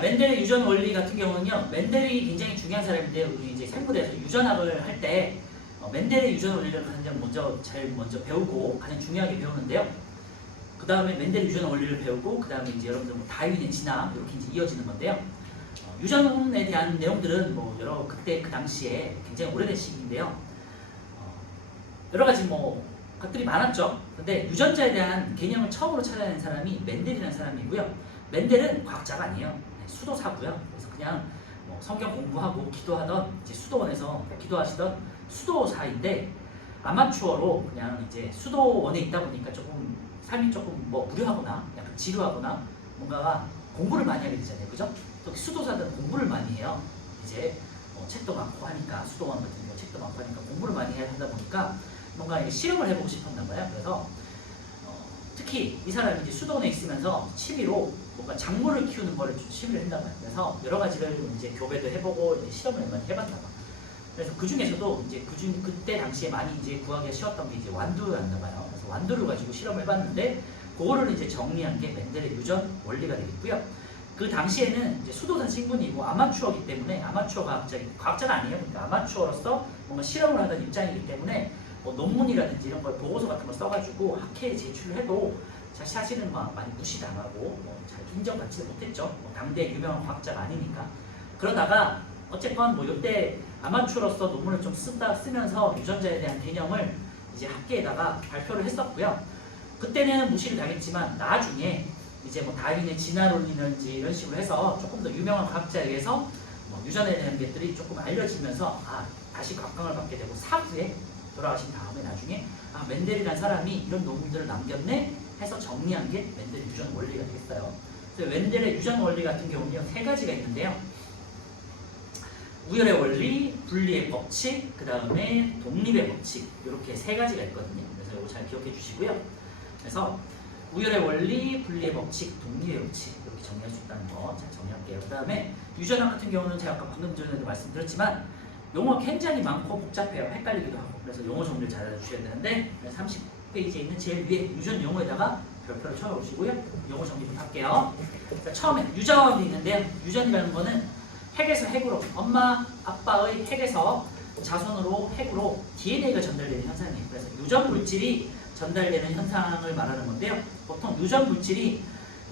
멘델의 유전 원리 같은 경우는요, 멘델이 굉장히 중요한 사람인데 우리 이제 생물에서 유전학을 할 때 멘델의 유전 원리를 가장 먼저 배우고 가장 중요하게 배우는데요. 그 다음에 멘델의 유전 원리를 배우고 그 다음에 이제 여러분들 뭐 다윈의 진화 이렇게 이제 이어지는 건데요. 유전에 대한 내용들은 뭐 여러 그때 그 당시에 굉장히 오래된 시기인데요. 여러 가지 뭐 것들이 많았죠. 근데 유전자에 대한 개념을 처음으로 찾아낸 사람이 멘델이라는 사람이고요. 멘델은 과학자가 아니에요. 네, 수도사고요. 그래서 그냥 뭐 성경 공부하고 기도하던 이제 수도원에서 기도하시던 수도사인데 아마추어로 그냥 이제 수도원에 있다 보니까 조금 삶이 조금 뭐 무료하거나 약간 지루하거나 뭔가가 공부를 많이 하게 되잖아요. 그죠? 또 수도사들은 공부를 많이 해요. 이제 책도 많고 하니까 수도원 같은 경우 책도 많고 하니까 공부를 많이 하다 보니까 뭔가 이게 실험을 해보고 싶었나 봐요. 그래서 특히 이 사람이 이제 수도원에 있으면서 취미로 뭔가 작물을 키우는 거를 취미를 했나 봐요. 그래서 여러 가지를 이제 교배도 해보고 이제 실험을 많이 해봤나 봐. 그래서 그 중에서도 이제 그때 당시에 많이 이제 구하기가 쉬웠던 게 이제 완두였나 봐요. 그래서 완두를 가지고 실험을 해봤는데 그거를 이제 정리한 게 멘델의 유전 원리가 되겠고요. 그 당시에는 이제 수도사 신분이고 아마추어이기 때문에 아마추어 과학자가 아니에요. 그러니까 아마추어로서 뭔가 실험을 하던 입장이기 때문에 뭐 논문이라든지 이런 걸 보고서 같은 걸 써가지고 학회에 제출을 해도 사실은 막 많이 무시당하고 잘 인정받지 못했죠. 뭐 당대 유명한 과학자가 아니니까. 그러다가 어쨌건 뭐 이때 아마추어로서 논문을 좀 쓰면서 유전자에 대한 개념을 이제 학계에다가 발표를 했었고요. 그때는 무시를 당했지만 나중에 이제 뭐 다윈의 진화론이든지 이런 식으로 해서 조금 더 유명한 과학자에 의해서 뭐 유전에 대한 것들이 조금 알려지면서 다시 각광을 받게 되고 사후에 돌아가신 다음에 나중에 멘델이라는 사람이 이런 논문들을 남겼네 해서 정리한 게 멘델의 유전 원리가 되겠어요. 그래서 멘델의 유전 원리 같은 경우는요, 세 가지가 있는데요. 우열의 원리, 분리의 법칙, 그 다음에 독립의 법칙, 이렇게 세 가지가 있거든요. 그래서 이거 잘 기억해 주시고요. 그래서 우열의 원리, 분리의 법칙, 독립의 법칙 이렇게 정리할 수 있다는 거 잘 정리할게요. 그 다음에 유전학 같은 경우는 제가 아까 방금 전에도 말씀드렸지만 용어가 굉장히 많고 복잡해요. 헷갈리기도 하고. 그래서 용어 정리를 잘 알아주셔야 되는데 30페이지에 있는 제일 위에 유전 용어에다가 별표를 쳐놓으시고요. 용어 정리 좀 할게요. 자, 처음에 유전이 있는데요. 유전이라는 거는 핵에서 핵으로, 엄마, 아빠의 핵에서 자손으로 핵으로 DNA가 전달되는 현상이에요. 그래서 유전 물질이 전달되는 현상을 말하는 건데요. 보통 유전 물질이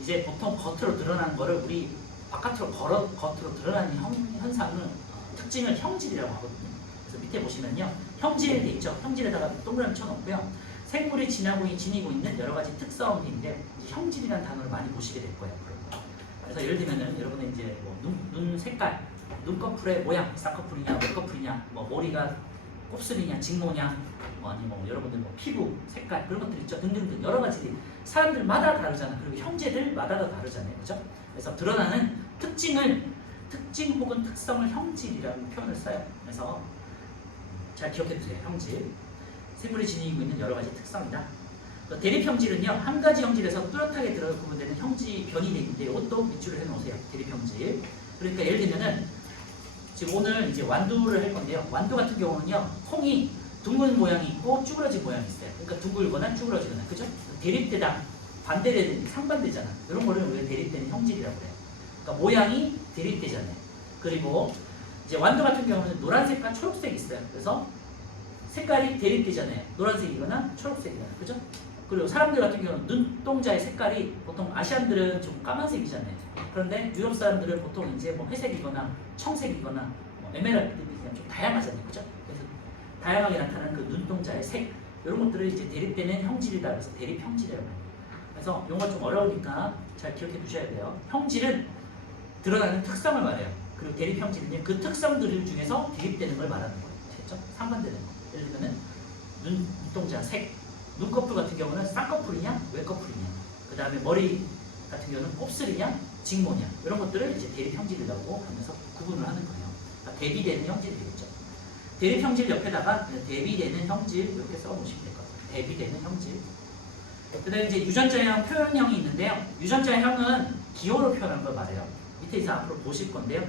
이제 보통 겉으로 드러나는 거를 우리 바깥으로 겉으로 드러나는 현상은 특징을 형질이라고 하거든요. 그래서 밑에 보시면요, 형질 돼 있죠. 형질에다가 동그라미 쳐놓고요. 생물이 지니고 있는 여러 가지 특성인데 형질이라는 단어를 많이 보시게 될 거예요. 그래서 예를 들면은 여러분은 이제 뭐 눈 색깔, 눈꺼풀의 모양, 쌍꺼풀이냐, 외꺼풀이냐, 뭐 머리가 곱슬이냐, 직모냐, 아니 뭐 여러분들 뭐 피부 색깔 그런 것들 있죠. 등등등 여러 가지들이 사람들마다 다르잖아. 그리고 형제들마다 다 다르잖아요. 그죠? 그래서 드러나는 특징 혹은 특성을 형질이라는 표현을 써요. 그래서 잘 기억해 두세요. 형질. 생물이 지니고 있는 여러 가지 특성이다. 대립 형질은요, 한 가지 형질에서 뚜렷하게 구분되는 형질이 변이 되어 있는데 이것도 밑줄을 해 놓으세요. 대립 형질. 그러니까 예를 들면은 지금 오늘 이제 완두를 할 건데요. 완두 같은 경우는요, 콩이 둥근 모양이 있고 쭈그러진 모양이 있어요. 그러니까 둥글거나 쭈그러지거나, 그죠? 대립되다, 반대되는, 상반되잖아. 이런 거를 우리가 대립되는 형질이라고 해요. 그러니까 모양이 대립되잖아요. 그리고 이제 완두 같은 경우는 노란색과 초록색이 있어요. 그래서 색깔이 대립되잖아요. 노란색이거나 초록색이거나, 그죠? 그리고 사람들 같은 경우는 눈동자의 색깔이 보통 아시안들은 좀 까만색이잖아요. 그런데 유럽 사람들은 보통 이제 뭐 회색이거나 청색이거나 뭐 에메랄드색이 좀 다양하잖아요, 그죠? 그래서 다양하게 나타나는 그 눈동자의 색 이런 것들을 이제 대립되는 형질이다. 그래서 대립 형질이라고 해요. 그래서 용어가 좀 어려우니까 잘 기억해 두셔야 돼요. 형질은 드러나는 특성을 말해요. 그리고 대립 형질은요, 그 특성들 중에서 대립되는 걸 말하는 거예요. 아시겠죠? 상반되는 거. 예를 들면은 눈동자 색, 눈꺼풀 같은 경우는 쌍꺼풀이냐, 외꺼풀이냐, 그 다음에 머리 같은 경우는 곱슬이냐, 직모냐, 이런 것들을 이제 대립 형질이라고 하면서 구분을 하는 거예요. 그러니까 대비되는 형질이 되겠죠. 대립 형질 옆에다가 대비되는 형질 이렇게 써놓으시면 될 것 같아요. 대비되는 형질. 그 다음에 이제 유전자형 표현형이 있는데요. 유전자형은 기호로 표현하는 걸 말해요. 밑에서 앞으로 보실 건데요.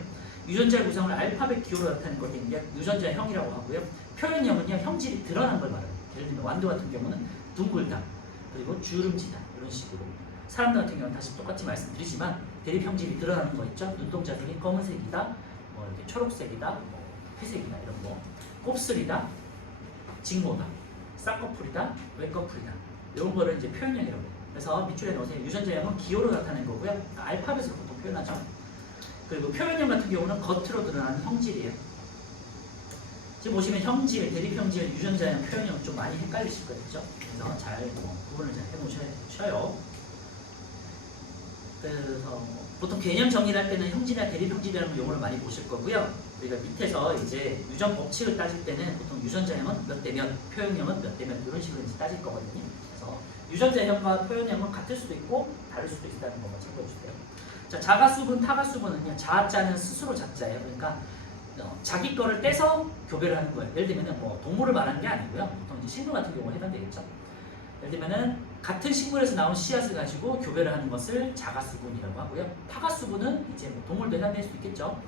유전자 구성을 알파벳 기호로 나타내는 것이 유전자형이라고 하고요. 표현형은요, 형질이 드러난 걸 말해요. 예를 들면 완두 같은 경우는 둥글다, 그리고 주름지다, 이런 식으로. 사람들 같은 경우는 다시 똑같이 말씀드리지만 대립 형질이 드러나는 거 있죠. 눈동자들이 검은색이다, 뭐 이렇게 초록색이다, 뭐 회색이다 이런 거, 곱슬이다, 직모다, 쌍꺼풀이다, 외꺼풀이다 이런 거를 이제 표현형이라고 해요. 그래서 밑줄에 넣으세요. 유전자형은 기호로 나타낸 거고요. 그러니까 알파벳으로 보통 표현하죠. 그리고 표현형 같은 경우는 겉으로 드러나는 형질이에요. 지금 보시면 형질, 대립형질, 유전자형, 표현형 좀 많이 헷갈리실 거예요. 그렇죠? 그래서 잘 구분을 잘 해놓으셔요. 그래서 보통 개념 정의를 할 때는 형질이나 대립형질이라는 용어를 많이 보실 거고요. 우리가 밑에서 이제 유전 법칙을 따질 때는 보통 유전자형은 몇 대 몇, 표현형은 몇 대 몇 이런 식으로 이제 따질 거거든요. 그래서 유전자형과 표현형은 같을 수도 있고 다를 수도 있다는 것만 참고해 주세요. 자, 자가수분, 타가수분은요. 자자는 스스로 자자예요. 그러니까 자기 거를 떼서 교배를 하는 거예요. 예를 들면 뭐 동물을 말하는 게 아니고요. 보통 이제 식물 같은 경우에 해당되겠죠. 예를 들면은 같은 식물에서 나온 씨앗을 가지고 교배를 하는 것을 자가수분이라고 하고요. 타가수분은 이제 뭐 동물도 해당될 수 있겠죠.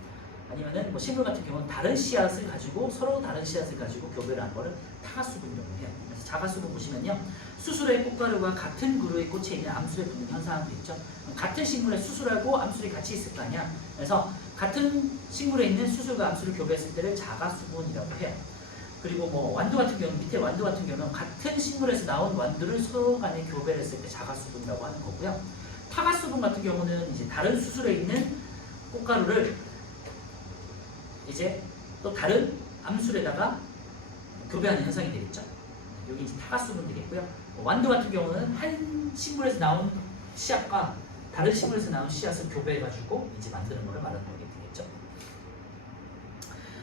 아니면은 뭐 식물 같은 경우는 다른 씨앗을 가지고 서로 다른 씨앗을 가지고 교배를 하는 거를 타가수분이라고 해요. 그래서 자가수분 보시면요. 수술의 꽃가루가 같은 그루의 꽃에 있는 암술에 붙는 현상도 있죠. 같은 식물에 수술하고 암술이 같이 있을 거 아니야. 그래서 같은 식물에 있는 수술과 암술을 교배했을 때를 자가수분이라고 해요. 그리고 뭐 완두 같은 경우는 밑에 완두 같은 경우는 같은 식물에서 나온 완두를 서로 간에 교배를 했을 때 자가수분이라고 하는 거고요. 타가수분 같은 경우는 이제 다른 수술에 있는 꽃가루를 이제 또 다른 암술에다가 교배하는 현상이 되겠죠. 여기 이제 타가수분 되겠고요. 완두 같은 경우는 한 식물에서 나온 씨앗과 다른 식물에서 나온 씨앗을 교배해가지고 이제 만드는 거를 말하는 거게 되겠죠.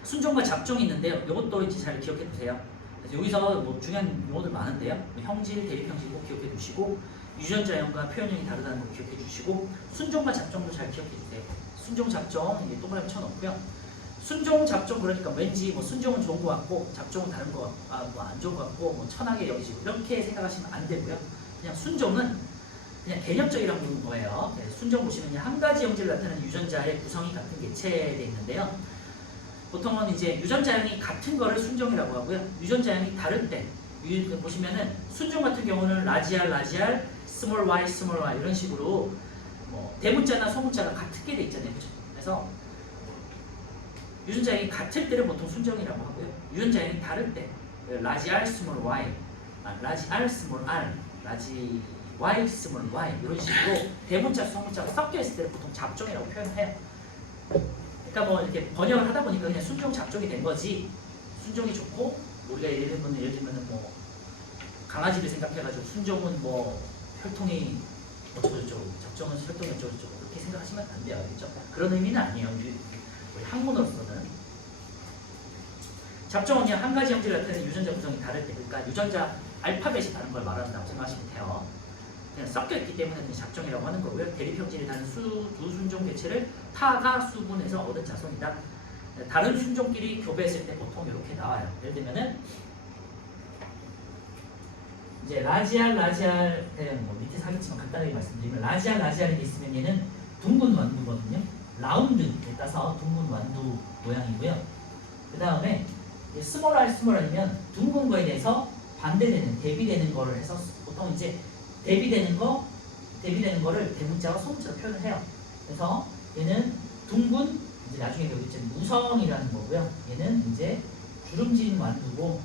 순종과 잡종이 있는데요. 이것도 이제 잘 기억해 두세요. 그래서 여기서 뭐 중요한 용어들 많은데요. 형질, 대립형질 꼭 기억해 두시고 유전자형과 표현형이 다르다는 거 기억해 주시고 순종과 잡종도 잘 기억해 주세요. 순종, 잡종 이게 동그라미 쳐놓고요. 순종, 잡종 그러니까 왠지 뭐 순종은 좋은 것 같고 잡종은 다른 것 같고 뭐 안 좋은 것 같고 뭐 천하게 여기시고 이렇게 생각하시면 안 되고요. 그냥 순종은 그냥 개념적이라는 거예요. 네, 순종 보시면 한 가지 형질을 나타내는 유전자의 구성이 같은 개체되어 있는데요. 보통은 이제 유전자형이 같은 거를 순종이라고 하고요. 유전자형이 다를 때 보시면은 순종 같은 경우는 라지알, 라지알, 스몰 y, 스몰 y 이런 식으로 뭐 대문자나 소문자가 같게 돼 있잖아요. 그렇죠? 그래서 유전자형이 같을 때를 보통 순종이라고 하고요. 유전자형이 다를 때 라지 R, 스몰 y, 라지 R, 스몰 r, 라지 y, 스몰 y 이런 식으로 대문자, 소문자가 섞여 있을 때를 보통 잡종이라고 표현해요. 그러니까 뭐 이렇게 번역을 하다 보니까 그냥 순종, 잡종이 된 거지. 순종이 좋고 우리가 예를 들면은 뭐 강아지를 생각해가지고 순종은 뭐 혈통이 어쩌고저쩌고, 잡종은 혈통이 어쩌고저쩌고 그렇게 생각하시면 안 돼요, 알겠죠? 그런 의미는 아니에요. 우리 학문으로서는 잡종은 그냥 한 가지 형질을 나타내는 유전자 구성이 다를 때, 그러니까 유전자 알파벳이 다른 걸 말한다고 생각하시면 돼요. 그냥 섞여 있기 때문에 그냥 잡종이라고 하는 거고요. 대립 형질이 다른 두 순종 개체를 타가수분해서 얻은 자손이다. 다른 순종끼리 교배했을 때 보통 이렇게 나와요. 예를 들면은 이제 라지알, 뭐 밑에 사겠지만 간단하게 말씀드리면 라지알이 있으면 얘는 둥근 완두거든요. 라운드에 따서 둥근 완두 모양이고요. 그 다음에 스몰 R이면 둥근 거에 대해서 반대되는, 대비되는 거를 해서 보통 이제 대비되는 거를 대문자와 소문자로 표현을 해요. 그래서 얘는 둥근, 이제 나중에 여기 이제 무성이라는 거고요. 얘는 이제 주름진 완두고,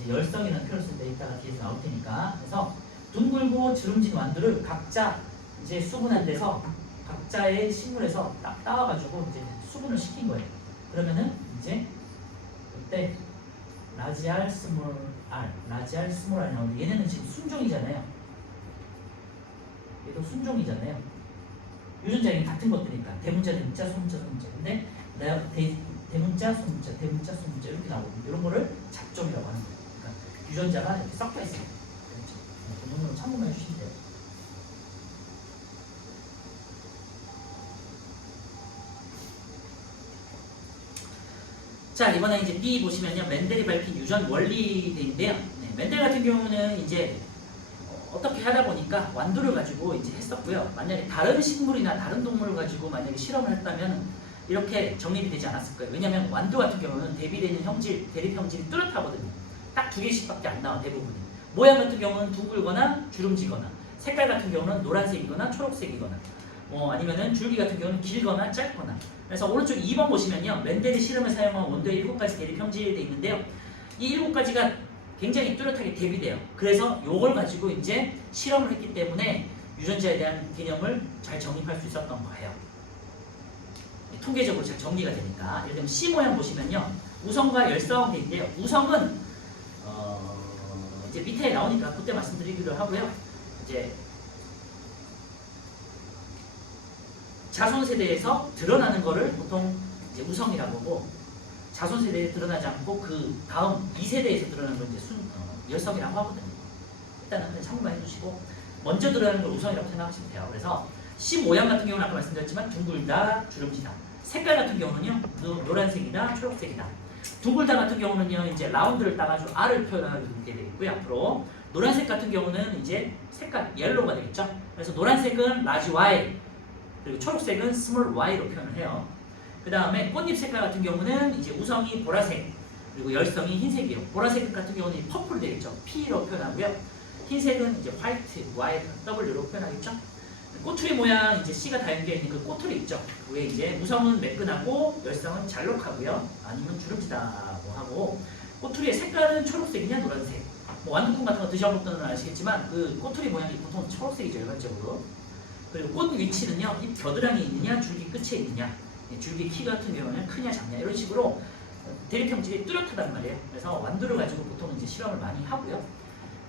이제 열성이라는 표현을 쓰는데 이따가 뒤에서 나올 테니까. 그래서 둥글고 주름진 완두를 각자 이제 수분한 데서 각자의 식물에서 딱 따와가지고 이제 수분을 시킨 거예요. 그러면은 이제 그때 라지알 스몰 R 나오는데 얘네는 지금 순종이잖아요. 얘도 순종이잖아요. 유전자형이 같은 것들이니까 대문자, 소문자. 근데 대문자, 소문자 이렇게 나오거든요. 이런 거를 잡종이라고 하는 거예요. 그러니까 유전자가 이렇게 섞여 있어요. 그렇죠? 그 정도로 참고만 해주시면 돼요. 자, 이번에 이제 B 보시면요. 맨델이 밝힌 유전 원리인데요. 네, 맨델 같은 경우는 이제 어떻게 하다 보니까 완두를 가지고 이제 했었고요. 만약에 다른 식물이나 다른 동물을 가지고 만약에 실험을 했다면 이렇게 정립이 되지 않았을 거예요. 왜냐하면 완두 같은 경우는 대립 형질이 뚜렷하거든요. 딱 두 개씩밖에 안 나와, 대부분이. 모양 같은 경우는 둥글거나 주름지거나, 색깔 같은 경우는 노란색이거나 초록색이거나 아니면은 줄기 같은 경우는 길거나 짧거나. 그래서 오른쪽 2번 보시면요. 멘델의 실험을 사용한 원도의 7가지 대립 형질이 되어 있는데요. 이 7가지가 굉장히 뚜렷하게 대비돼요. 그래서 이걸 가지고 이제 실험을 했기 때문에 유전자에 대한 개념을 잘 정립할 수 있었던 거예요. 통계적으로 잘 정리가 되니까. 예를 들면 C 모양 보시면요. 우성과 열성 돼 있는데요. 우성은 이제 밑에 나오니까 그때 말씀드리기로 하고요. 이제 자손 세대에서 드러나는 거를 보통 이제 우성이라고 하고, 자손 세대에 드러나지 않고 그 다음 2세대에서 드러나는 걸 이제 열성이라고 하거든요. 일단은 그냥 참고만 해주시고, 먼저 드러나는 걸 우성이라고 생각하시면 돼요. 그래서 C 모양 같은 경우는 아까 말씀드렸지만 둥글다, 주름지다. 색깔 같은 경우는요, 노란색이다, 초록색이다. 둥글다 같은 경우는요, 이제 라운드를 따가지고 R을 표현하게 되겠고요. 앞으로 노란색 같은 경우는 이제 색깔 옐로우가 되겠죠. 그래서 노란색은 라지 Y, 그리고 초록색은 스몰 y로 표현을 해요. 그 다음에 꽃잎 색깔 같은 경우는 이제 우성이 보라색, 그리고 열성이 흰색이에요. 보라색 같은 경우는 퍼플 되겠죠. P로 표현하고요. 흰색은 이제 화이트, Y, W로 표현하겠죠. 꼬투리 모양 이제 C가 다 연결 있는 그 꼬투리 있죠. 그게 이제 우성은 매끈하고 열성은 잘록하고요. 아니면 주름지다고 하고, 꼬투리의 색깔은 초록색이냐 노란색. 완두콩 같은 거 드셔본 분은 아시겠지만 그 꼬투리 모양이 보통 초록색이죠, 일반적으로. 그리고 꽃 위치는요, 이 겨드랑이에 있느냐, 줄기 끝에 있느냐, 줄기 키 같은 경우는 크냐 작냐 이런 식으로 대립 형질이 뚜렷하단 말이에요. 그래서 완두를 가지고 보통 이제 실험을 많이 하고요.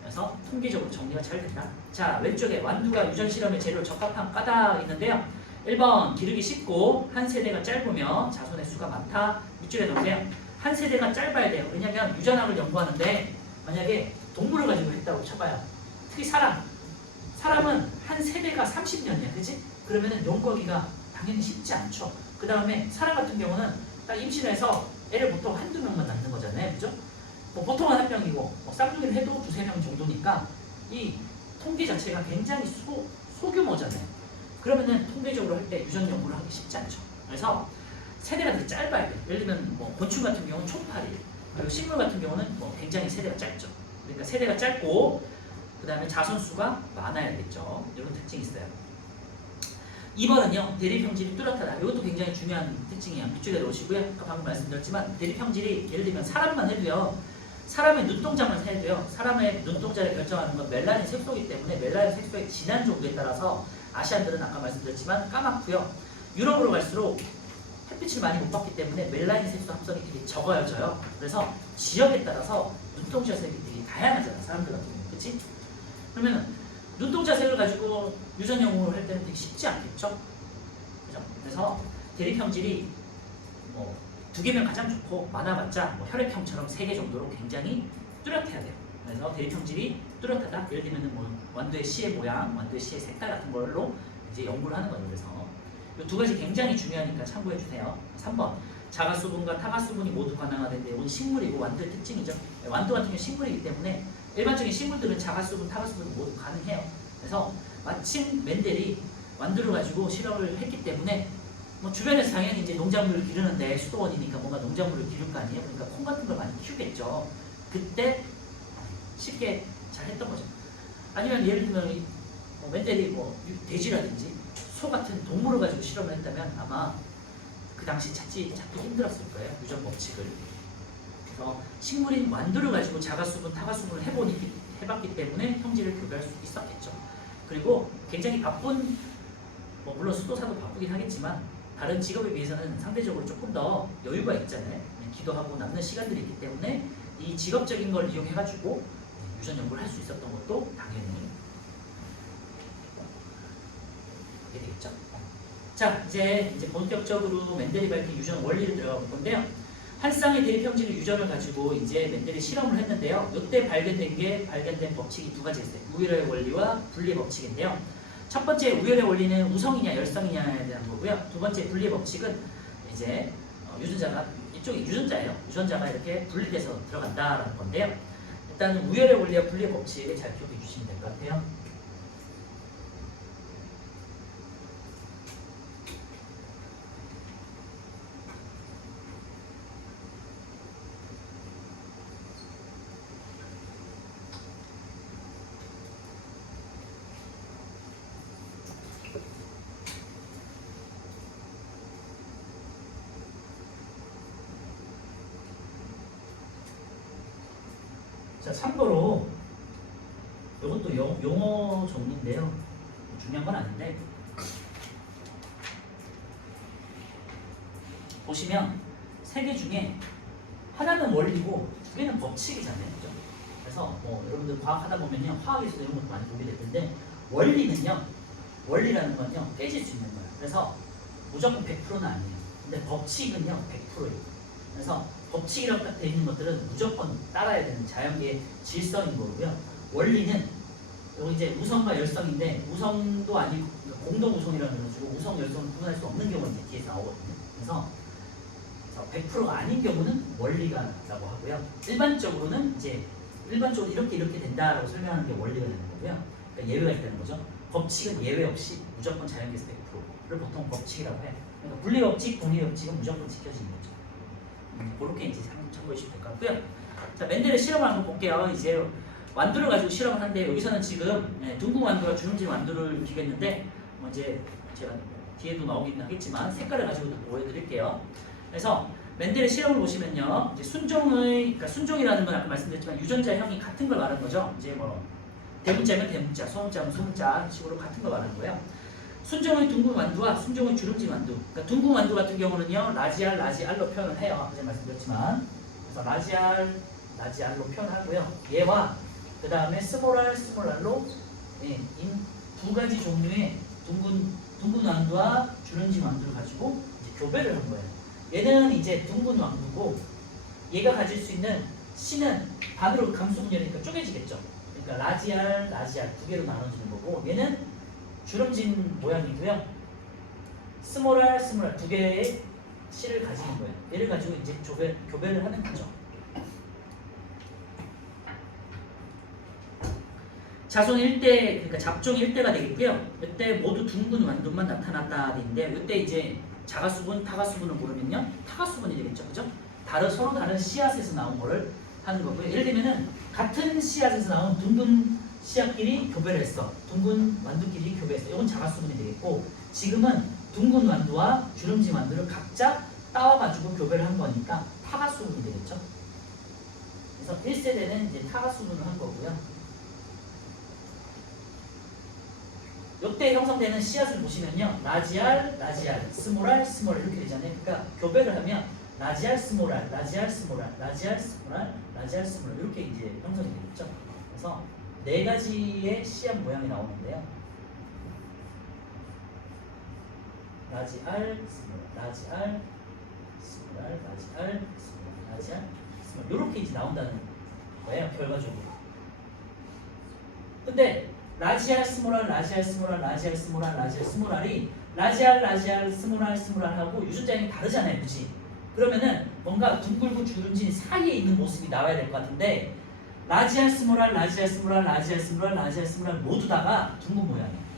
그래서 통계적으로 정리가 잘 된다. 자, 왼쪽에 완두가 유전 실험에 재료로 적합한 까닭 있는데요. 1번 기르기 쉽고 한 세대가 짧으며 자손의 수가 많다. 밑줄에 놓으세요. 한 세대가 짧아야 돼요. 왜냐하면 유전학을 연구하는데 만약에 동물을 가지고 했다고 쳐봐요. 특히 사람은 한 세대가 30년이야, 그치? 그러면은 용거기가 당연히 쉽지 않죠. 그 다음에 사람 같은 경우는 딱 임신해서 애를 보통 한두 명만 낳는 거잖아요, 그죠? 보통은 한 명이고, 쌍둥이를 해도 두세 명 정도니까 이 통계 자체가 굉장히 소규모잖아요. 그러면은 통계적으로 할 때 유전 연구를 하기 쉽지 않죠. 그래서 세대가 되게 짧아야 돼요. 예를 들면 곤충 같은 경우는 초파리, 그리고 식물 같은 경우는 굉장히 세대가 짧죠. 그러니까 세대가 짧고, 그 다음에 자손수가 많아야겠죠. 이런 특징이 있어요. 2번은요, 대립형질이 뚜렷하다. 이것도 굉장히 중요한 특징이에요. 밑줄에 놓으시고요. 아까 방금 말씀드렸지만 대립형질이 예를 들면 사람만 해도요, 사람의 눈동자만 해도요, 사람의 눈동자를 결정하는 건 멜라닌 색소이기 때문에 멜라닌 색소의 진한 정도에 따라서 아시안들은 아까 말씀드렸지만 까맣고요. 유럽으로 갈수록 햇빛을 많이 못 받기 때문에 멜라닌 색소 합성이 되게 적어져요. 그래서 지역에 따라서 눈동자 색이 되게 다양하잖아, 사람들 같은 경우는. 그치? 그러면 눈동자 색을 가지고 유전 연구를 할 때는 되게 쉽지 않겠죠? 그죠? 그래서 대립형질이 2개면 가장 좋고, 많아봤자 혈액형처럼 3개 정도로 굉장히 뚜렷해야 돼요. 그래서 대립형질이 뚜렷하다. 예를 들면 완두의 C의 모양, 완두의 C의 색깔 같은 걸로 이제 연구를 하는 거예요. 그래서 이 2가지 굉장히 중요하니까 참고해 주세요. 3번. 자가수분과 타가수분이 모두 가능하다는데 이건 식물이고 완두의 특징이죠. 완두 같은 경우 식물이기 때문에 일반적인 식물들은 자가수분, 타가수분이 모두 가능해요. 그래서 마침 멘델이 완두를 가지고 실험을 했기 때문에 주변에서 당연히 이제 농작물을 기르는데 수도원이니까 뭔가 농작물을 기를 거 아니에요. 그러니까 콩 같은 걸 많이 키우겠죠. 그때 쉽게 잘 했던 거죠. 아니면 예를 들면 멘델이 돼지라든지 소 같은 동물을 가지고 실험을 했다면 아마 그 당시 찾기 힘들었을 거예요. 유전 법칙을. 그래서 식물인 완두를 가지고 자가수분, 타가수분을 해봤기 때문에 형질을 교배할 수 있었겠죠. 그리고 굉장히 바쁜, 물론 수도사도 바쁘긴 하겠지만 다른 직업에 비해서는 상대적으로 조금 더 여유가 있잖아요. 기도하고 남는 시간들이 있기 때문에 이 직업적인 걸 이용해가지고 유전 연구를 할 수 있었던 것도 당연히 이게 되겠죠. 자, 이제 본격적으로 멘델이 밝힌 유전 원리를 들어가 볼 건데요. 한 쌍의 대립형질 유전을 가지고 이제 멘델이 실험을 했는데요. 이때 발견된 법칙이 2가지 있어요. 우열의 원리와 분리의 법칙인데요. 첫 번째 우열의 원리는 우성이냐 열성이냐에 대한 거고요. 2번째 분리의 법칙은 이제 유전자가 이쪽이 유전자예요. 유전자가 이렇게 분리돼서 들어간다라는 건데요. 일단 우열의 원리와 분리의 법칙을 잘 기억해 주시면 될 것 같아요. 자, 참고로 이것도 용어 정리인데요. 중요한 건 아닌데 보시면 세 개 중에 하나는 원리고 두 개는 법칙이잖아요. 그죠? 그래서 여러분들 과학하다 보면요. 화학에서도 이런 것도 많이 보게 될 텐데 원리라는 건요. 깨질 수 있는 거예요. 그래서 무조건 100%는 아니에요. 근데 법칙은요. 100%예요. 그래서 법칙이라고 딱 되어 있는 것들은 무조건 따라야 되는 자연계의 질서인 거고요. 원리는 여기 이제 우성과 열성인데 우성도 아니고 공동 우성이라는 거가지고 우성 열성을 구분할 수 없는 경우가 이제 뒤에서 나오거든요. 그래서 100%가 아닌 경우는 원리가라고 하고요. 일반적으로 이렇게 된다라고 설명하는 게 원리가 되는 거고요. 그러니까 예외가 있다는 거죠. 법칙은 예외 없이 무조건 자연계에서 100%를 보통 법칙이라고 해요. 그러니까 분리법칙, 독립법칙은 무조건 지켜지는 거죠. 그렇게 이제 참고해 주시면 될 것 같고요. 자, 멘델의 실험을 한번 볼게요. 이제 완두를 가지고 실험을 하는데 여기서는 지금 둥근 완두와 주름진 완두를 비교했는데 이제 제가 뒤에도 나오긴 하겠지만 색깔을 가지고 보여드릴게요. 그래서 멘델의 실험을 보시면요, 이제 그러니까 순종이라는 건 아까 말씀드렸지만 유전자형이 같은 걸 말하는 거죠. 이제 뭐 대문자면 대문자, 소문자면 소문자 식으로 같은 걸 말하는 거예요. 순종의 둥근 완두와 순종의 주름진 완두. 그러니까 둥근 완두 같은 경우는요, 라지알로 표현을 해요. 어제 말씀드렸지만, 그래서 라지알로 표현하고요. 얘와 그 다음에 스몰알로 두 가지 종류의 둥근 완두와 주름진 완두를 가지고 이제 교배를 한 거예요. 얘는 이제 둥근 완두고 얘가 가질 수 있는 C는 반으로 감수분열이니까 쪼개지겠죠. 그러니까 라지알 두 개로 나눠지는 거고 얘는 주름진 모양이고요. 스몰알 두 개의 C를 가지는 거예요. 얘를 가지고 이제 교배를 하는 거죠. 자손 1대, 그러니까 잡종 1대가 되겠고요. 이때 모두 둥근 완두만 나타났다인데 이때 이제 자가수분, 타가수분을 모르면요. 타가수분이 되겠죠. 그죠? 서로 다른 씨앗에서 나온 거를 하는 거고요. 예를 들면은 같은 씨앗에서 나온 둥근 씨앗끼리 교배를 했어. 둥근 완두끼리 교배했어. 이건 자가수분이 되겠고 지금은 둥근 완두와 주름진 완두를 각자 따와가지고 교배를 한 거니까 타가수분이 되겠죠. 그래서 1세대는 이제 타가수분을 한 거고요. 이때 형성되는 씨앗을 보시면요. 라지알, 스몰알 이렇게 되잖아요. 그러니까 교배를 하면 라지알, 스몰알 이렇게 이제 형성이 되겠죠. 그래서 네 가지의 씨앗 모양이 나오는데요. 라지알, 스몰알 이렇게 이제 나온다는 거예요. 결과적으로. 근데 라지알 스몰알이 라지알 스몰알하고 유전자형이 다르잖아요. 그치? 그러면은 뭔가 둥글고 주름진 사이에 있는 모습이 나와야 될 것 같은데 라지알 스몰알 모두 다가 둥근 모양이에요.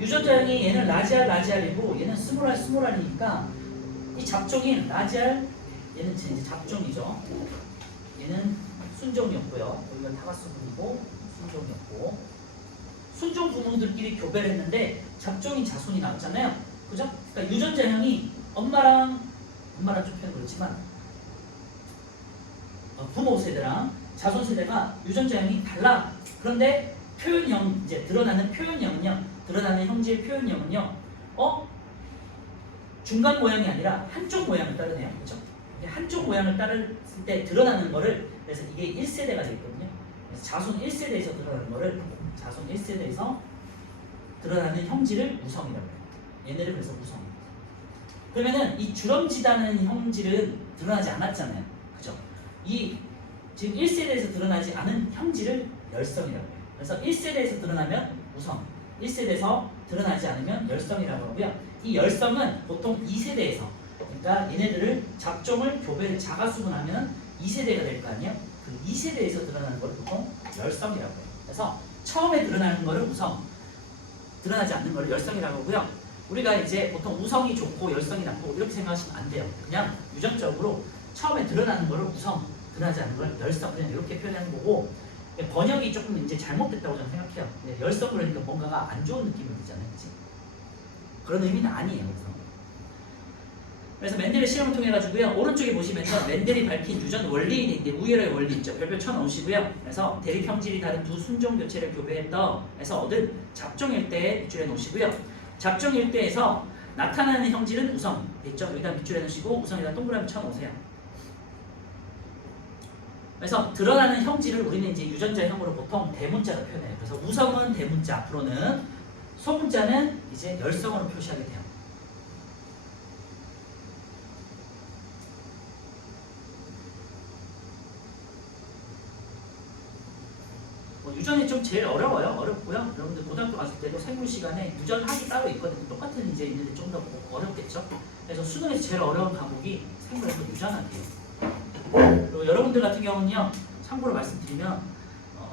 유전자형이 얘는 라지알이고 얘는 스몰알이니까 이 잡종인 라지알 얘는 이제 잡종이죠. 얘는 순종이었고요. 여기가 타가수분이고 순종이었고 순종 부모들끼리 교배를 했는데 잡종인 자손이 나왔잖아요. 그죠? 그러니까 유전자형이 엄마랑 좀 표현 그렇지만 부모 세대랑 자손 세대가 유전자형이 달라. 그런데 표현형 이제 드러나는 형질의 표현형은요. 중간 모양이 아니라 한쪽 모양을 따르네요. 그죠? 한쪽 모양을 따를 때 드러나는 거를 그래서 이게 1세대가 되거든요. 그래서 자손 1세대에서 드러나는 거를 자손 1세대에서 드러나는 형질을 우성이라고 해요. 얘네를 그래서 우성. 그러면은 이 주름지다는 형질은 드러나지 않았잖아요. 그죠? 이 지금 1세대에서 드러나지 않은 형질을 열성이라고 해요. 그래서 1세대에서 드러나면 우성, 1세대에서 드러나지 않으면 열성이라고 하고요. 이 열성은 보통 2세대에서 그러니까 얘네들을 잡종을 교배를 자가수분하면 2세대가 될 거 아니에요? 그 2세대에서 드러나는 걸 보통 열성이라고 해요. 그래서 처음에 드러나는 거를 우성, 드러나지 않는 거를 열성이라고 하고요. 우리가 이제 보통 우성이 좋고 열성이 나쁘고 이렇게 생각하시면 안 돼요. 그냥 유전적으로 처음에 드러나는 거를 우성, 드러나지 않는 걸 열성, 그냥 이렇게 표현하는 거고 번역이 조금 이제 잘못됐다고 저는 생각해요. 열성 그러니까 뭔가가 안 좋은 느낌을 주잖아요. 그치? 그런 의미는 아니에요. 그래서. 그래서 맨델의 실험을 통해 가지고요. 오른쪽에 보시면요. 맨델이 밝힌 유전 원리인인데 우열의 원리 있죠. 별표 쳐 넣으시고요. 그래서 대립 형질이 다른 두 순종 교체를 교배했다 해서 얻은 잡종 일대 밑줄에 놓으시고요. 잡종 일대에서 나타나는 형질은 우성 됐죠? 여기다 밑줄에 넣으시고 우성에다 동그라미 쳐 놓으세요. 그래서 드러나는 형질을 우리는 이제 유전자형으로 보통 대문자로 표현해요. 그래서 우성은 대문자, 앞으로는 소문자는 이제 열성으로 표시하게 돼요. 유전이 좀 제일 어려워요. 어렵고요. 여러분들 고등학교 갔을 때도 생물 시간에 유전학이 따로 있거든요. 똑같은 이제 있는데 좀 더 어렵겠죠. 그래서 수능에서 제일 어려운 과목이 생물에서 유전학이에요. 그리고 여러분들 같은 경우는요. 참고로 말씀드리면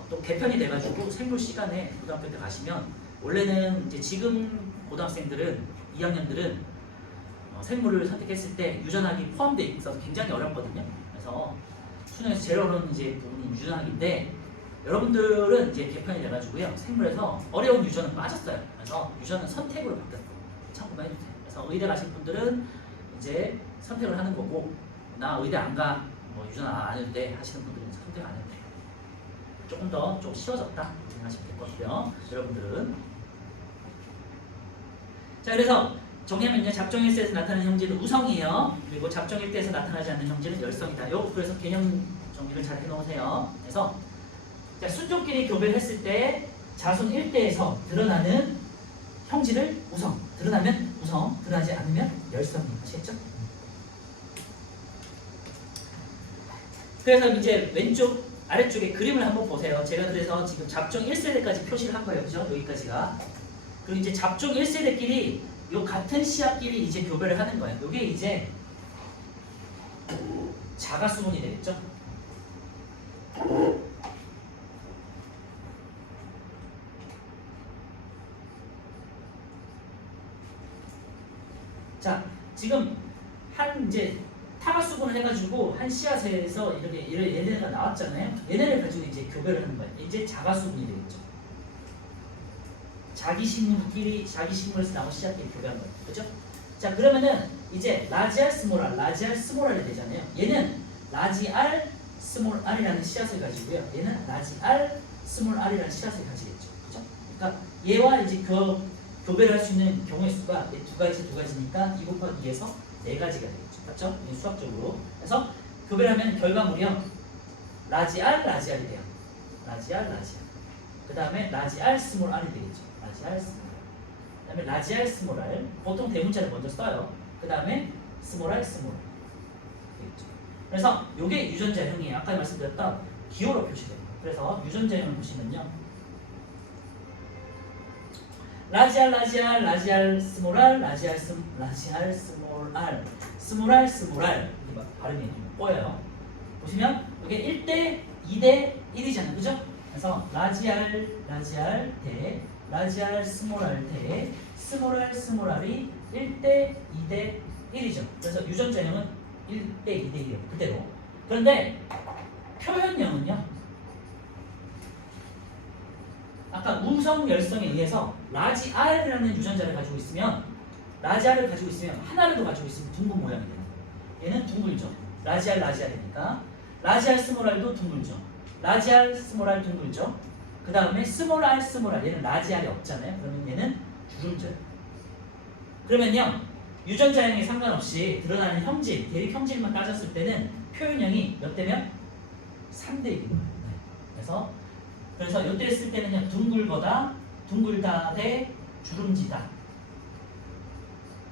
또 개편이 돼가지고 생물 시간에 고등학교 때 가시면 원래는 이제 지금 고등학생들은 2학년들은 생물을 선택했을 때 유전학이 포함되어 있어서 굉장히 어렵거든요. 그래서 수능에서 제일 어려운 이제 부분이 유전학인데 여러분들은 이제 개편이 돼가지고요. 생물에서 어려운 유전은 빠졌어요. 그래서 유전은 선택으로 바뀌었어요. 참고만 해주세요. 그래서 의대 가실 분들은 이제 선택을 하는 거고 나 의대 안 가, 뭐 유전 안 해도 돼 하시는 분들은 선택 안 해도 돼요. 조금 더 좀 쉬워졌다 생각하시면 될 것 같고요. 여러분들은 자 그래서 정리하면요. 잡종 일대에서 나타나는 형질은 우성이에요. 그리고 잡종 일대에서 나타나지 않는 형질은 열성이다. 그래서 개념 정리를 잘 해놓으세요. 그래서 자, 순종끼리 교배를 했을 때 자손 1대에서 드러나는 형질을 우성, 드러나면 우성, 드러나지 않으면 열성이 아시겠죠? 그래서 이제 왼쪽 아래쪽에 그림을 한번 보세요. 제가 그래서 지금 잡종 1세대까지 표시를 한 거예요. 그죠? 여기까지가. 그리고 이제 잡종 1세대끼리 요 같은 씨앗끼리 이제 교배를 하는 거예요. 요게 이제 자가수분이 되겠죠? 자, 지금 한 이제 타가수분을 해가지고 한 씨앗에서 이렇게 얘네가 나왔잖아요. 얘네를 가지고 이제 교배를 하는 거예요. 이제 자가수분이 되겠죠. 자기 식물에서 나온 씨앗끼리 교배하는 거예요. 그렇죠? 자, 그러면은 이제 라지알 스몰알이 되잖아요. 얘는 라지알 스몰 R이라는 씨앗을 가지고요. 얘는 라지알 스몰 R이라는 씨앗을 가지겠죠. 그렇죠? 그러니까 얘와 이제 교배를 할 수 있는 경우의 수가 두 가지니까 2 곱하기 2에서 4가지가 되겠죠. 맞죠? 수학적으로. 그래서 교배를 하면 결과물이요. 라지알이 돼요. 라지알. 그 다음에 라지알 스몰 R이 되겠죠. 라지알 스몰 R. 그 다음에 라지알 스몰 R. 보통 대문자를 먼저 써요. 그 다음에 스몰 R 되겠죠. 그래서 이게 유전자형이에요. 아까 말씀드렸던 기호로 표시돼요. 그래서 유전자형을 보시면요. 라지알 스몰 R, 라지알 스몰 R, 스몰 R 이렇게 발음이 좀 꼬여요. 보시면 이게 1대 2대 1이잖아요. 그죠? 그래서 라지알 대 라지알 스몰 R 대 스몰 R이 1대 2대 1이죠. 그래서 유전자형은 1대 2대 1이에요. 그대로. 그런데 표현형은요. 아까 우성 열성에 의해서 라지알이라는 유전자를 가지고 있으면 하나를 더 가지고 있으면 둥근 모양이 돼요. 얘는 둥글죠. 라지알이니까 라지알 스몰 R도 둥글죠. 라지알 스몰 R 둥글죠. 그 다음에 스몰 R 얘는 라지알이 없잖아요. 그러면 얘는 주름져요. 그러면요 유전자형에 상관없이 드러나는 형질, 대립 형질만 따졌을 때는 표현형이 몇 대면 3대 1입니다. 그래서 이때 했을 때는요 둥글다 대 주름지다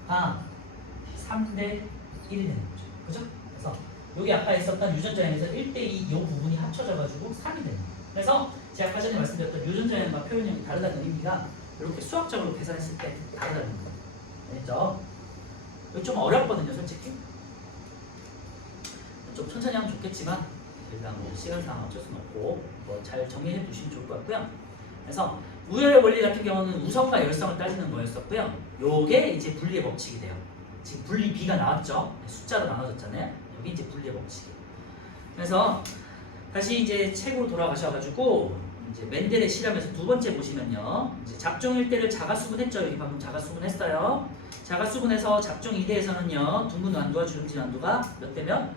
3대 1이 되는 거죠. 그죠? 그래서 여기 아까 했었던 유전자형에서 1대 2 이 부분이 합쳐져가지고 3이 되는 거예요. 그래서 제가 아까 전에 말씀드렸던 유전자형과 표현형이 다르다는 의미가 이렇게 수학적으로 계산했을 때 다르다는 거예요. 알겠죠? 이거 좀 어렵거든요, 솔직히. 좀 천천히 하면 좋겠지만 일단 뭐 시간상 어쩔 수는 없고 뭐 잘 정리해 두시면 좋을 것 같고요. 그래서 우열의 원리 같은 경우는 우성과 열성을 따지는 거였었고요. 요게 이제 분리의 법칙이 돼요. 지금 분리 B가 나왔죠. 숫자로 나눠졌잖아요. 여기 이제 분리의 법칙이에요. 그래서 다시 이제 책으로 돌아가셔가지고 이제 맨델의 실험에서 두 번째 보시면요. 이제 잡종 일대를 자가수분했죠. 여기 방금 자가수분했어요. 자가수분해서 잡종 2대에서는요 둥근 완두와 주름진 완두가 몇 대면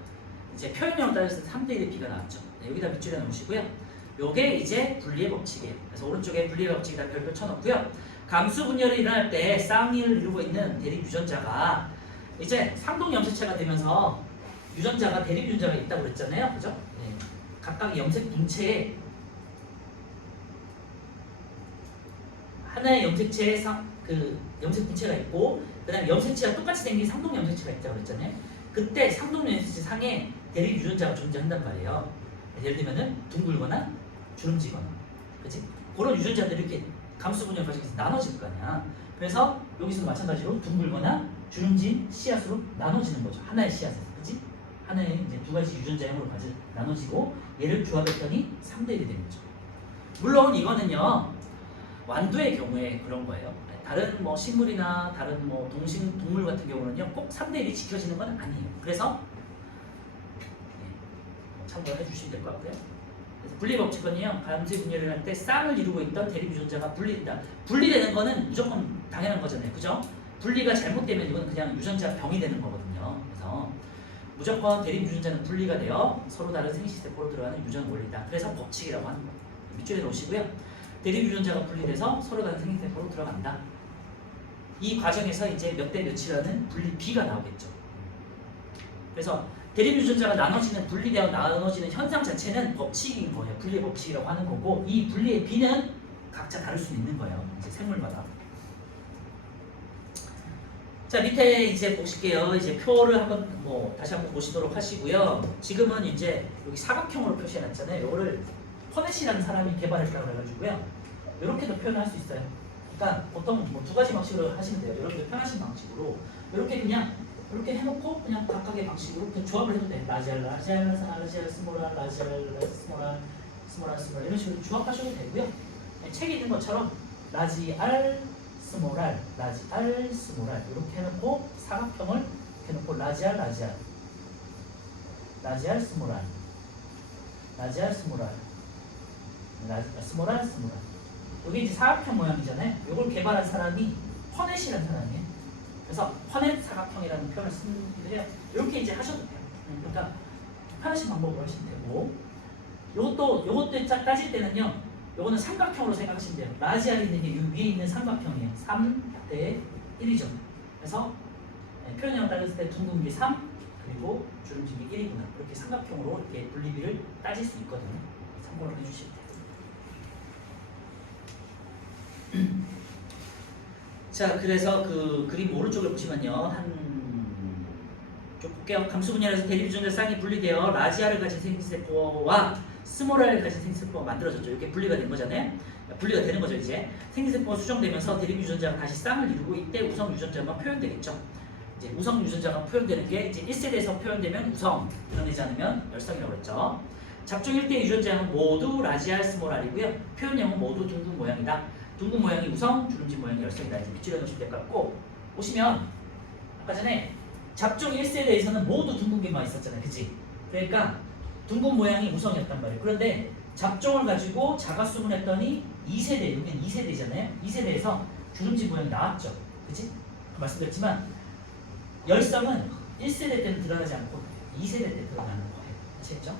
이제 표현형으로 따졌을 때 3대1의 B가 나왔죠. 네, 여기다 밑줄에 놓으시고요. 요게 이제 분리의 법칙이에요. 그래서 오른쪽에 분리의 법칙이다 별표 쳐놓고요. 감수 분열이 일어날 때 쌍이를 이루고 있는 대립 유전자가 이제 상동 염색체가 되면서 유전자가 대립 유전자가 있다고 그랬잖아요. 그죠? 네. 각각 염색 분체에 하나의 염색체에 그 염색 분체가 있고 그다음에 염색체가 똑같이 생긴 상동 염색체가 있다고 그랬잖아요. 그때 상동 염색체 상에 대립 유전자가 존재한단 말이에요. 예를 들면은 둥글거나 주름지거나, 그렇지? 그런 유전자들이 이렇게 감수 분열 과정에서 나눠질 거 아니야. 그래서 여기서도 마찬가지로 둥글거나 주름진 씨앗으로 나눠지는 거죠. 하나의 씨앗에서, 그렇지? 하나의 이제 두 가지 유전자형으로 나눠지고 얘를 조합했더니 3대1이 되는 거죠. 물론 이거는요 완두의 경우에 그런 거예요. 다른 뭐 식물이나 다른 뭐 동물 같은 경우는요 꼭 3대1이 지켜지는 건 아니에요. 그래서 참고해 주시면 될 것 같고요. 그래서 분리 법칙은요 감수 분열을 할 때 쌍을 이루고 있던 대립 유전자가 분리된다. 분리되는 거는 무조건 당연한 거잖아요, 그죠? 분리가 잘못되면 이건 그냥 유전자 병이 되는 거거든요. 그래서 무조건 대립 유전자는 분리가 되어 서로 다른 생식세포로 들어가는 유전 원리다. 그래서 법칙이라고 하는 거예요. 밑줄에 놓으시고요. 대립 유전자가 분리돼서 서로 다른 생식세포로 들어간다. 이 과정에서 이제 몇 대 몇이라는 분리 B가 나오겠죠. 그래서 대립 유전자가 나눠지는 분리되어 나눠지는 현상 자체는 법칙인 거예요. 분리의 법칙이라고 하는 거고 이 분리의 B는 각자 다를 수 있는 거예요. 이제 생물마다. 자 밑에 이제 보실게요. 이제 표를 한번 뭐 다시 한번 보시도록 하시고요. 지금은 이제 여기 사각형으로 표시해놨잖아요. 이거를 퍼넷이라는 사람이 개발했다고 해가지고요. 이렇게도 표현할 수 있어요. 그러니까 보통 뭐 두 가지 방식으로 하시면 돼요. 이렇게 편하신 방식으로 이렇게 그냥 이렇게 해놓고 그냥 각각의 방식으로 그냥 조합을 해도 돼. 라지알, 스모랄, 라지알, 스모랄 이런 식으로 조합하셔도 되고요. 책에 있는 것처럼 라지알, 스모랄 이렇게 해놓고 사각형을 이렇게 해놓고 라지알, 스모랄 이게 이제 사각형 모양이잖아요. 이걸 개발한 사람이 퍼넷이라는 사람이에요. 그래서 퍼넷 사각형이라는 표현을 쓰기도 해요. 이렇게 이제 하셔도 돼요. 그러니까 편하신 방법으로 하시면 되고 요것도 따질 때는요. 요거는 삼각형으로 생각하시면 돼요. 라지알이 있는 게 이 위에 있는 삼각형이에요. 3대 1이죠. 그래서 표현형을 따졌을 때 둥근 게 3 그리고 주름진 게 1이구나. 이렇게 삼각형으로 이렇게 분리비를 따질 수 있거든요. 참고를 해주시면 돼요. 자, 그래서 그 그림 오른쪽을 보시면요. 좀 볼게요. 감수 분열에서 대립 유전자 쌍이 분리되어 라지아를 가진 생기세포와 스모랄을 가진 생기세포가 만들어졌죠. 이렇게 분리가 된 거잖아요. 분리가 되는 거죠, 이제. 생기세포가 수정되면서 대립 유전자가 다시 쌍을 이루고 이때 우성 유전자만 표현되겠죠. 이제 우성 유전자가 표현되는 게 이제 1세대에서 표현되면 우성, 표현되지 않으면 열성이라고 했죠. 잡종 1대 유전자는 모두 라지알 스모랄이고요. 표현형은 모두 둥근 모양이다. 둥근 모양이 우성, 주름진 모양이 열성이다. 이제 밑줄에 놓으시면 될 것 같고 보시면 아까 전에 잡종 1세대에서는 모두 둥근 게만 있었잖아요. 그치? 그러니까 둥근 모양이 우성이었단 말이에요. 그런데 잡종을 가지고 자가수분했더니 2세대, 여기는 2세대잖아요. 2세대에서 주름진 모양이 나왔죠. 그치? 말씀드렸지만 열성은 1세대 때는 드러나지 않고 2세대 때 드러나는 거예요. 아시겠죠?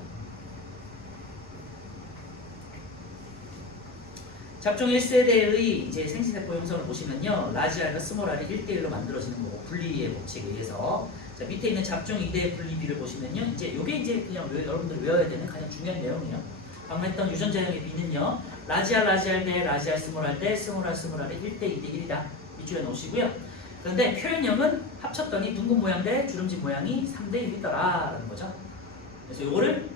잡종 1세대의 이제 생식세포 형성을 보시면요. 라지알과 스모랄이 1대1로 만들어지는 거고 분리의 법칙에 의해서 자, 밑에 있는 잡종 2대의 분리비를 보시면요. 이제 요게 이제 그냥 여러분들 외워야 되는 가장 중요한 내용이에요. 방금 했던 유전자형의 비는요. 라지알 대 라지알 스모랄 대 스모랄 스모랄의 1대 2대 1이다. 밑줄에 놓으시고요. 그런데 표현형은 합쳤더니 둥근 모양 대 주름진 모양이 3대 1이더라라는 거죠. 그래서 요거를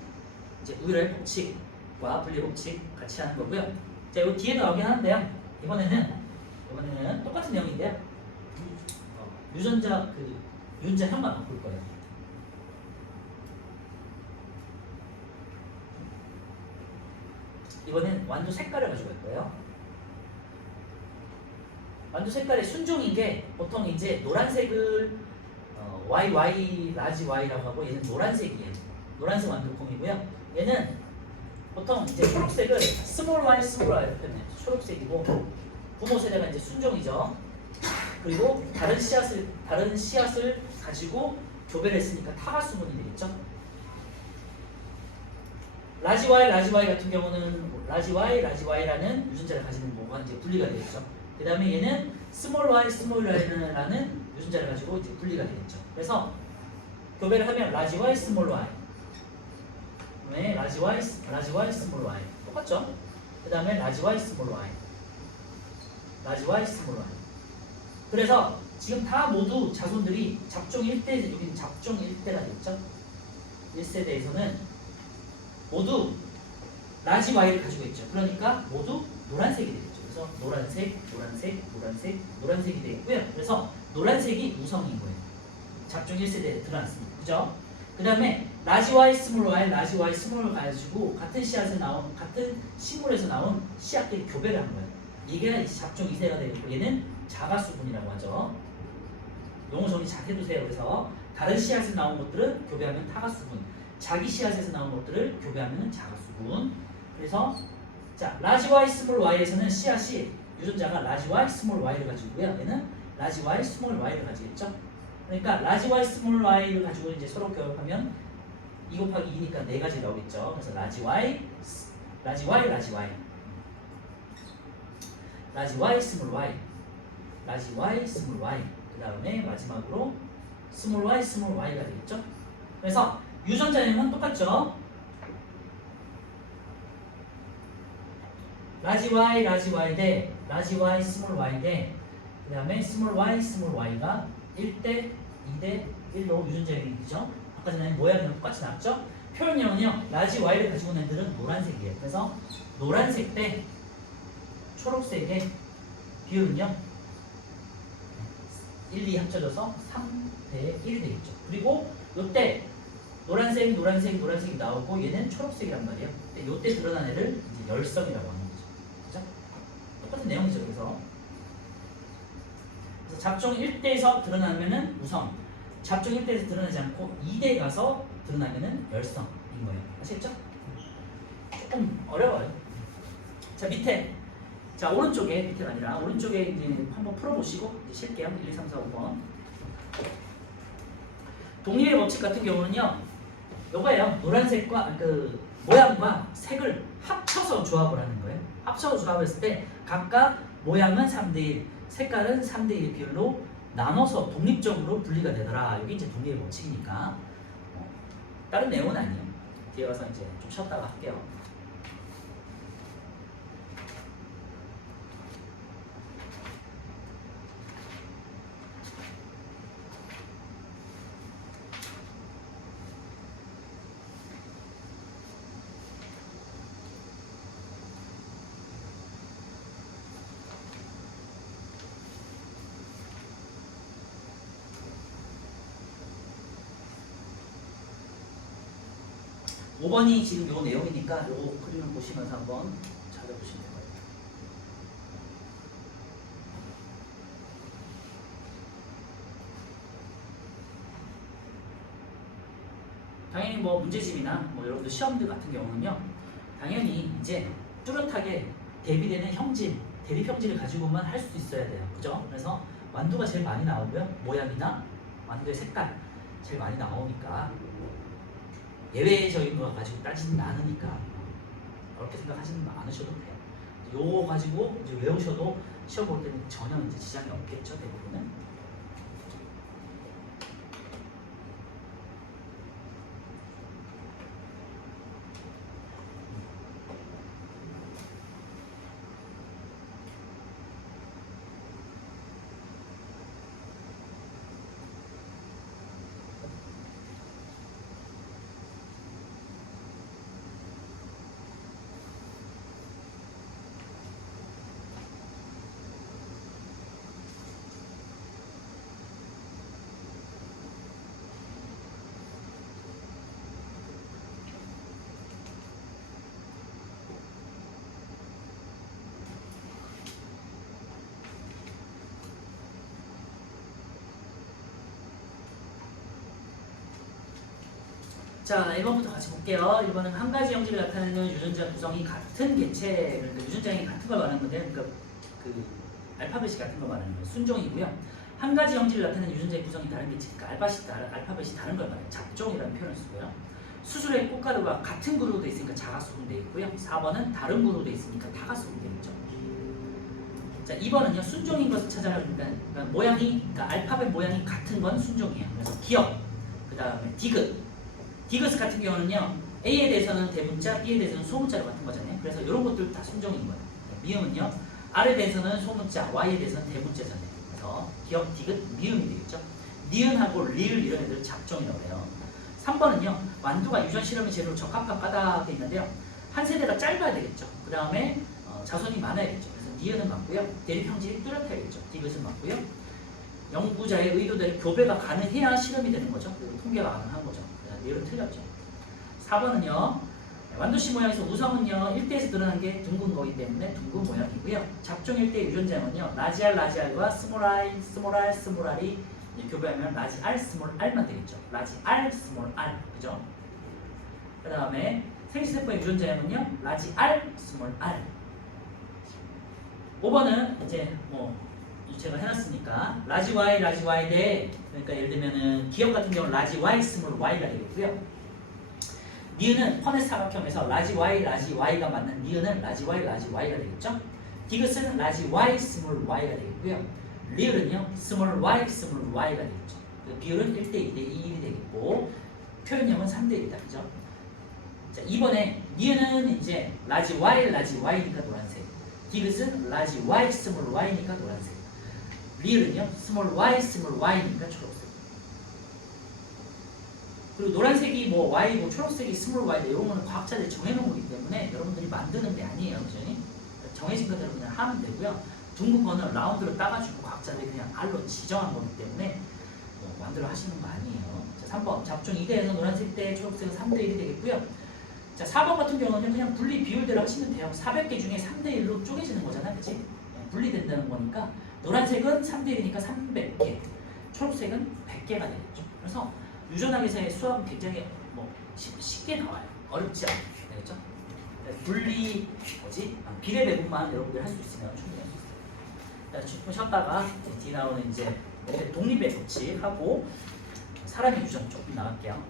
이제 우열의 법칙과 분리 법칙 같이 하는 거고요. 자, 요 뒤에 나오긴 하는데요. 이번에는 똑같은 내용인데요. 유전자 유전자형만 바꿀 거예요. 이번엔 완두 색깔을 가지고 갈 거예요. 완두 색깔의 순종인 게 보통 이제 노란색을 YY 라지 Y라고 하고 얘는 노란색이에요. 노란색 완두콩이고요. 얘는 보통 이제 초록색을 스몰 y 이렇게 표현해요. 초록색이고 부모 세대가 이제 순종이죠. 그리고 다른 씨앗을 가지고 교배를 했으니까 타가수분이 되겠죠. 라지 Y 같은 경우는 라지 Y라는 유전자를 가지는 뭐가 이제 분리가 되겠죠. 그 다음에 얘는 스몰 Y라는 유전자를 가지고 이제 분리가 되겠죠. 그래서 교배를 하면 라지 Y 스몰 Y, 네, 라지 Y 스몰 Y 똑같죠. 그 다음에 라지 Y 스몰 Y, 라지 Y 스몰 Y. 그래서 지금 다 모두 자손들이 잡종 1대, 여기는 잡종 1대가 되겠죠. 1세대에서는 모두 라지 Y를 가지고 있죠. 그러니까 모두 노란색이 되겠죠. 그래서 노란색이 되겠고요. 그래서 노란색이 우성인 거예요. 잡종 1세대에 드러났습니다. 그죠? 그 다음에 라지 Y 스몰 Y 가지고 같은 식물에서 나온 씨앗끼리 교배를 한 거예요. 이게 잡종 2세가 되겠고 얘는 자가수분이라고 하죠. 용어 정리 잘 해두세요. 그래서 다른 씨앗에서 나온 것들은 교배하면 타가수분, 자기 씨앗에서 나온 것들을 교배하면 자가수분. 그래서 자 라지 Y 스몰 Y에서는 씨앗이 유전자가 라지 Y 스몰 Y를 가지고요. 얘는 라지 Y 스몰 Y를 가지겠죠. 그러니까 라지 Y 스몰 Y를 가지고 이제 서로 교합하면 2 곱하기 2니까 4가지 나오겠죠. 그래서 라지 Y 스몰 Y, 그 다음에 마지막으로 스몰 Y가 되겠죠. 그래서 유전자량은 똑같죠. 라지 Y 대 라지 Y 스몰 Y 대 그 다음에 스몰 Y가 1대 2대 1로 유전자량이 되죠. 아까 전에 모양이랑 똑같이 나왔죠. 표현량은요, 라지 Y를 가지고 있는 애들은 노란색이에요. 그래서 노란색 대 초록색의 비율은요 1, 2 합쳐져서 3대 1이 되겠죠. 그리고 요때 노란색이 나오고 얘는 초록색이란 말이에요. 요때 드러난 애를 이제 열성이라고 하는 거죠. 그죠? 똑같은 내용이죠. 그래서 잡종 1대에서 드러나면은 우성, 잡종 1대에서 드러나지 않고 2대 가서 드러나면은 열성인 거예요. 아시겠죠? 조금 어려워요. 자 밑에, 자 오른쪽에, 밑에가 아니라 오른쪽에 이제 한번 풀어보시고 이제 쉴게요. 1, 2, 3, 4, 5번. 독립의 법칙 같은 경우는요, 요거예요. 노란색과 그 모양과 색을 합쳐서 조합을 하는 거예요. 합쳐서 조합했을 때 각각 모양은 3대1, 색깔은 3대1 비율로 나눠서 독립적으로 분리가 되더라. 이게 이제 독립의 법칙이니까 다른 내용은 아니에요. 뒤에 가서 이제 좀 쉬었다가 할게요. 오 5번이 지금 요 내용이니까 요 그림을 보시면서 한번 찾아보시면 돼요. 당연히 뭐 문제집이나 뭐 여러분들 시험들 같은 경우는요, 당연히 이제 뚜렷하게 대비되는 형질, 대립 형질을 가지고만 할 수 있어야 돼요. 그죠? 그래서 완두가 제일 많이 나오고요, 모양이나 완두의 색깔 제일 많이 나오니까 예외적인 거 가지고 따지는 않으니까 그렇게 생각하지는 않으셔도 돼요. 요거 가지고 이제 외우셔도 시험 볼 때는 전혀 이제 지장이 없겠죠, 대부분은. 자, 1번부터 같이 볼게요. 1번은 한 가지 형질을 나타내는 유전자 구성이 같은 개체, 그러니까 유전자량이 같은 걸 말하는 건데, 그러니까 그 알파벳이 같은 걸 말하는 거예요. 순종이고요. 한 가지 형질을 나타내는 유전자의 구성이 다른 게 즉 알파벳이 다른 걸 말해요. 잡종이라는 표현을 쓰고요. 수술의 꽃가루가 같은 그룹으로 돼 있으니까 자가수분 돼 있고요. 4번은 다른 그룹으로 돼 있으니까 다가수분 돼 있죠. 자, 2번은요. 순종인 것을 찾아라. 그러니까 모양이, 그러니까 알파벳 모양이 같은 건 순종이에요. 그래서 기억, 그 다음에 디귿. 디귿 같은 경우는요. A에 대해서는 대문자, B에 대해서는 소문자로 같은 거잖아요. 그래서 이런 것들 다 순종인 거예요. 미음은요. R에 대해서는 소문자, Y에 대해서는 대문자잖아요. 그래서 기억, 디귿, 미음이 되겠죠. 니은하고 리을 이런 애들 잡종이라고 해요. 3번은요. 완두가 유전 실험의 재료로 적합한 까닭이 있는데요. 한 세대가 짧아야 되겠죠. 그 다음에 자손이 많아야겠죠. 그래서 니은은 맞고요. 대립 형질이 뚜렷해야겠죠. 디귿은 맞고요. 연구자의 의도대로 교배가 가능해야 실험이 되는 거죠. 그리고 통계가 가능한 거죠. 니은은 틀렸죠. 4번은요. 완두씨 모양에서 우성은요. 1대에서 드러난 게 둥근 거기 때문에 둥근 모양이고요. 잡종 1대 유전자는요. 라지알, 라지알과 스몰알, 스몰알, 스몰알이 교배하면 라지알, 스몰알만 되겠죠. 라지알, 스몰알. 그죠? 그 다음에 생식세포의 유전자는요. 라지알, 스몰알. 5번은 이제 뭐 제가 해놨으니까 라지 Y 대 그러니까 예를 들면은 기억 같은 경우는 라지 Y, 스몰 Y가 되겠고요. 니은은 퍼넷 사각형에서 라지 Y가 맞는 니은은 라지 Y가 되겠죠. 디귿은 라지 Y, 스몰 Y가 되겠고요. 리을은요 스몰 Y, 스몰 Y가 되겠죠. 비율은 1대 2대 2이 되겠고 표현형은 3대 1이다. 그죠? 자, 이번에 니은은 이제 라지 Y니까 노란색. 디귿은 라지 Y, 스몰 Y니까 노란색. 리을은요 스몰 Y니까 초록색. 그리고 노란색이 뭐 Y고 초록색이 스몰 Y다 이런 거는 과학자들이 정해놓은 거기 때문에 여러분들이 만드는 게 아니에요. 그죠? 정해진 거대로 그냥 하면 되고요. 둥근 거는 라운드로 따가지고 과학자들이 그냥 알로 지정한 거기 때문에 만들어 하시는 거 아니에요. 자, 3번 잡종 2대에서 노란색 대 초록색은 3대 1이 되겠고요. 자, 4번 같은 경우는 그냥 분리 비율대로 하시면 돼요. 400개 중에 3대 1로 쪼개지는 거잖아요. 그치? 분리된다는 거니까 노란색은 3대 1이니까 300개, 초록색은 100개가 되겠죠. 그래서 유전학에서의 수학은 굉장히 쉽게 나와요. 어렵지 않아요. 되겠죠? 분리 비례 배분만 여러분들 할 수 있으면 충분히 할 수 있어요. 자, 조금 쉬었다가 뒤 나오는 이제 독립의 법칙하고 사람의 유전 조금 나갈게요.